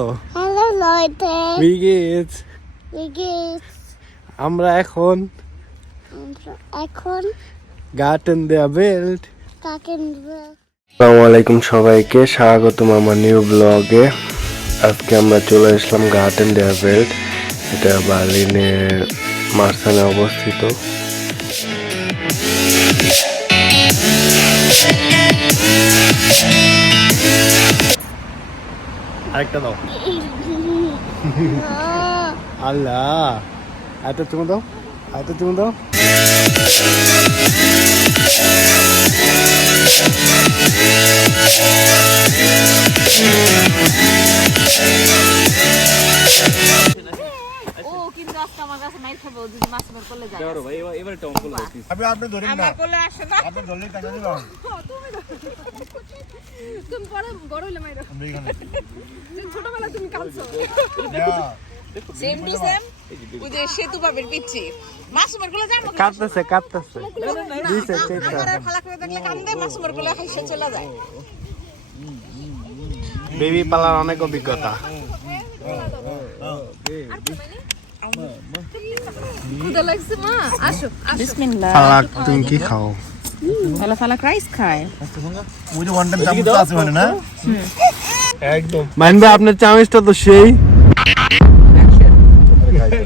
Hallo Leute. Wie geht's? Wie geht's? আমরা এখন garden der Welt Garten আসসালামু আলাইকুম সবাইকে স্বাগতম আমার নিউ ব্লগে। আজকে আমরা চলে আসলাম গার্ডেন der Welt, এটা বার্লিনের মার্সানে অবস্থিত। আরেকটা দাও। আল্লাহ, আরেকটা চুমু দাও, আরেকটা চুমু দাও। কিন্তু আজকে আমার কাছে মাইর খাবো যদি মাছ মার করলে যায় আরে ভাই এবারে টম করলে আপনি ধরেন না আমার কোলে আসে না আপনি ধরলে টাকা দিবা তুমি পরে বড় হইলে মাইরো আমি এখানে ছোটবেলা তুমি কালছো সেম টু সেম ওই যে সেতু বাবের পিচ্ছি মাছ মার করলে যায় কাটতেছে দিছে চেষ্টা আমার ফালা করে দেখলে কান্দে মাছ মার করলে খাইছে চলে যায় বেবি পালার অনেক অভিজ্ঞতা। ক্ষুধা লাগছে মা আসো বিসমিল্লাহ ফালাক তুমি কি খাও? ভালো ফালাক রাইস খায় ওই যে ওয়ান টাইম চামচ আছে মানে না একদম মানবে আপনার চামচটা তো সেই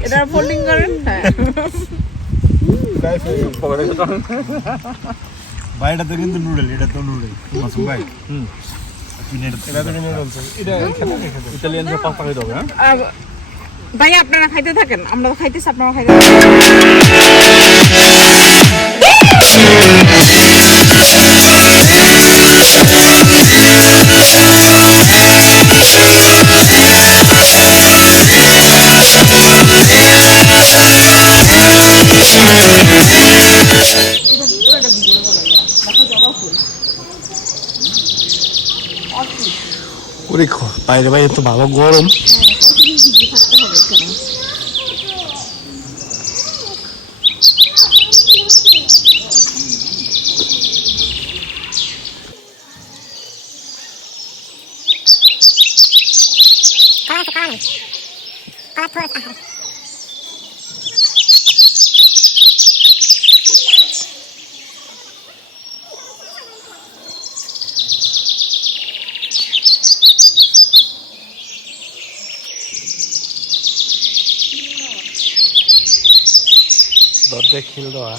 এটা ফোল্ডিং করেন হ্যাঁ ভাই এটা তো কিন্তু নুডল, এটা তো নুডল মাসুম ভাই ইতালিয়ান কে পাপা খাই দাও হ্যাঁ ভাই আপনারা খাইতে থাকেন আমরা খাইতেছি আপনারা খাইতে ওরে বাইরে বাইরে তো ভালো গরম। দরজা খিল দেওয়া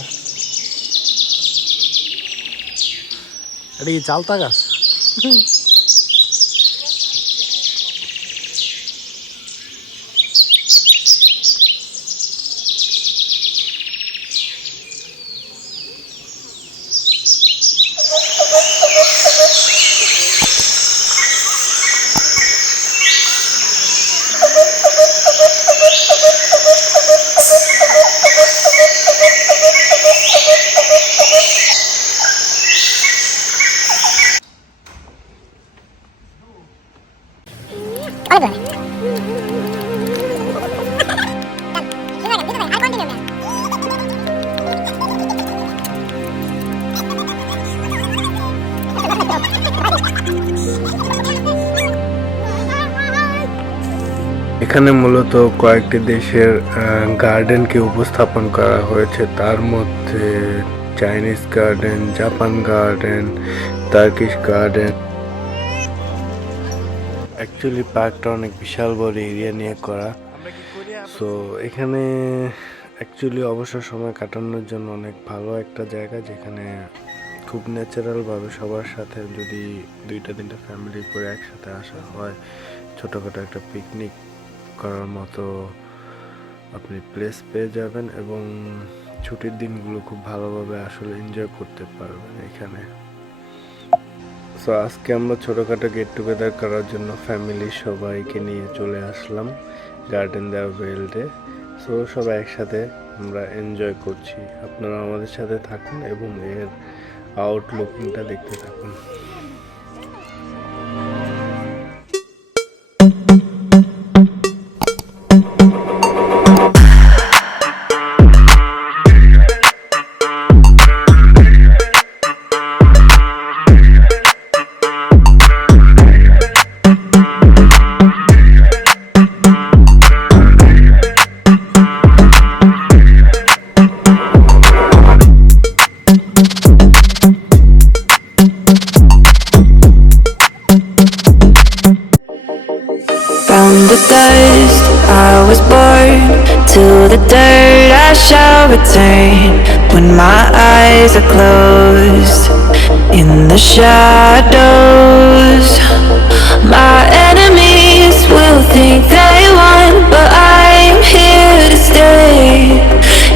এটা কি চালতা গাছ? এখানে মূলত কয়েকটি দেশের গার্ডেনকে উপস্থাপন করা হয়েছে, তার মধ্যে Chinese garden, Japan garden, Turkish garden. Actually পার্কটা অনেক বিশাল বড় এরিয়া নিয়ে করা, সো এখানে অ্যাকচুয়ালি অবসর সময় কাটানোর জন্য অনেক ভালো একটা জায়গা, যেখানে খুব ন্যাচারালভাবে সবার সাথে যদি 2-3টা ফ্যামিলি করে একসাথে আসা হয়, ছোটোখাটো একটা পিকনিক করার মতো আপনি প্লেস পেয়ে যাবেন এবং ছুটির দিনগুলো খুব ভালোভাবে আসলে এনজয় করতে পারবেন এখানে। সো আজকে আমরা ছোটোখাটো গেট টুগেদার করার জন্য ফ্যামিলি সবাইকে নিয়ে চলে আসলাম গার্ডেন der Welt-এ। সো সবাই একসাথে আমরা এনজয় করছি, আপনারা আমাদের সাথে থাকুন এবং এর আউটলুকিংটা দেখতে থাকুন। From the dust I was born, to the dirt I shall return. When my eyes are closed, in the shadows, my enemies will think they won, but I'm here to stay.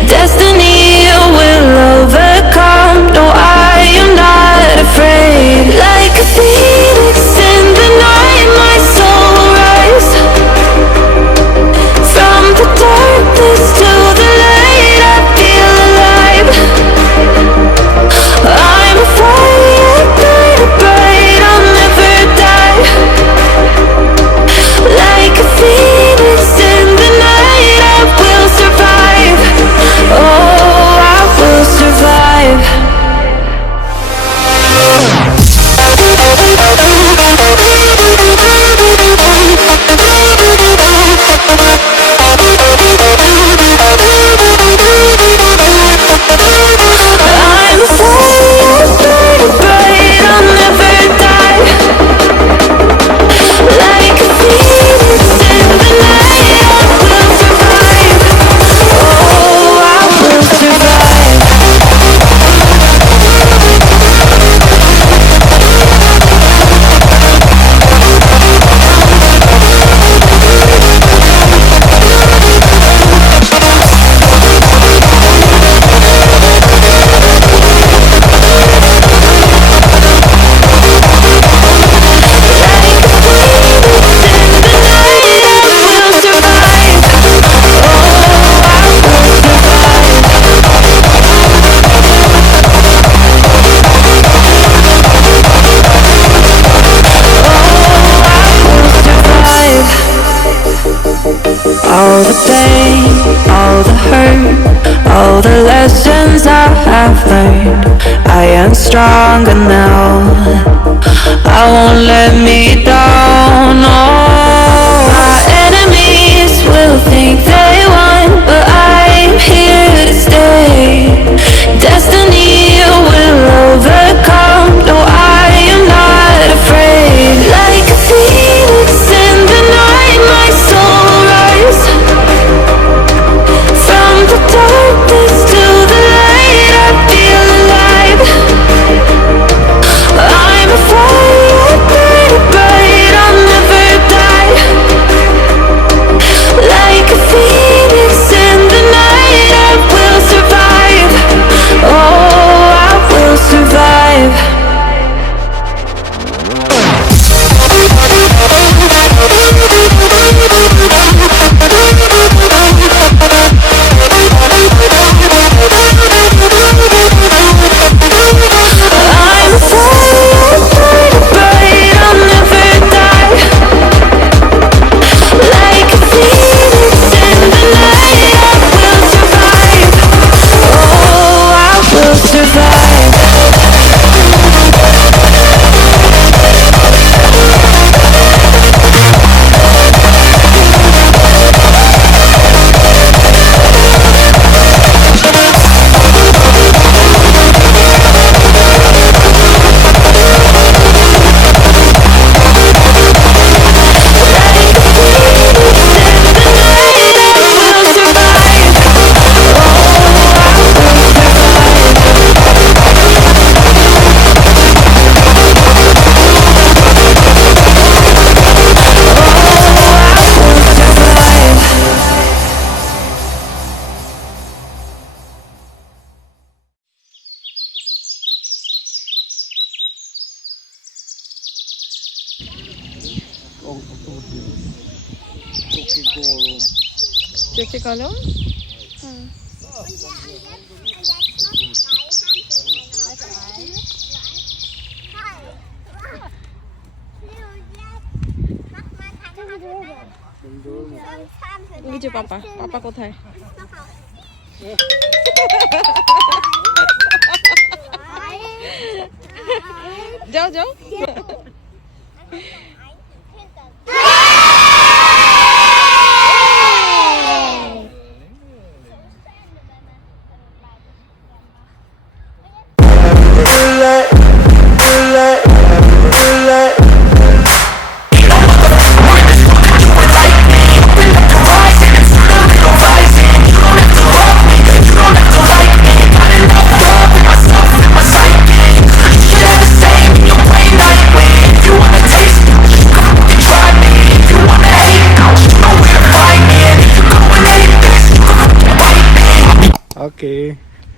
Destiny will overcome. No, I am not afraid. Like a phoenix in the night, my soul will rise. From the darkness to the light, I feel alive. I'm a fire, burning bright, I'll never die. Like a phoenix in the night, I will survive. Oh, I will survive. I'm a fire, burning bright, I'll never die. Like a phoenix in the night, I will survive. Oh, I will survive. All the pain, all the hurt, all the lessons I have learned, I am stronger now. I won't let me down. Oh, my enemies will think they won, but I'm here to stay. Destiny will overcome. No, I am not afraid. Like a phoenix in the night, my soul will rise. From the darkness to the light, I feel alive. I'm a fire, burning bright, I'll never die. Like a phoenix in the night, I will survive. Oh, I will survive. I'm a fire, burning bright, I'll never die. Like a phoenix in the night, I will survive. Oh, I will survive. চেচে কলম ওই যে পাপা পাপা কোথায় যাও যাও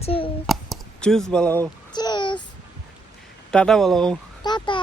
Tschüss. Choose বলো, Tschüss. Tata বলো। Tata.